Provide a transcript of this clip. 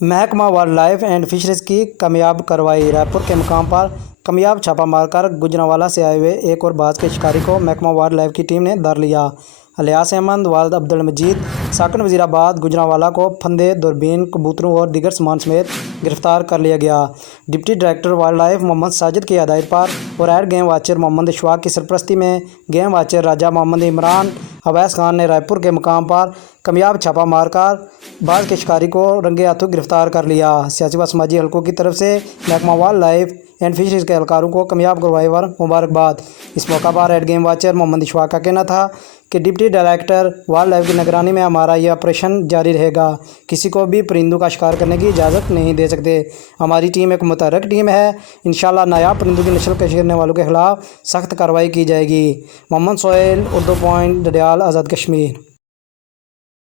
محکمہ wild life and fisheries کی کامیاب کارروائی۔ رائے پور کے مقام پر کامیاب چھاپہ مار کر گوجرانوالہ سے آئے ہوئے ایک اور باز کے شکاری کو محکمہ وائلڈ لائف کی ٹیم نے دھر لیا۔ الیاس احمد والد عبدالمجید ساکن وزیر آباد گوجرانوالہ کو پھندے، دوربین، کبوتروں اور دیگر سامان سمیت گرفتار کر لیا گیا۔ ڈپٹی ڈائریکٹر وائلڈ لائف محمد ساجد کی ہدایت پر اور ہیڈ گیم واچر محمد اشفاق کی سرپرستی میں گیم واچر راجہ محمد عمران اویس خان نے رائے پور کے مقام پر کامیاب چھاپہ مار کر باز کے شکاری کو رنگے ہاتھوں گرفتار کر لیا۔ سیاسی و سماجی حلقوں کی طرف سے محکمہ وائلڈ لائف اینڈ فشریز کے اہلکاروں کو کامیاب کارروائی پر مبارکباد۔ اس موقع پر ہیڈ گیم واچر محمد اشفاق کا کہنا تھا کہ ڈپٹی ڈائریکٹر وائلڈ لائف کی نگرانی میں ہمارا یہ آپریشن جاری رہے گا۔ کسی کو بھی پرندوں کا شکار کرنے کی اجازت نہیں دے سکتے۔ ہماری ٹیم ایک متحرک ٹیم ہے۔ انشاءاللہ نایاب پرندوں کی نسل کشی کرنے والوں کے خلاف سخت کارروائی کی جائے گی۔ محمد سہیل، اردو پوائنٹ، ڈڈیال، آزاد کشمیر۔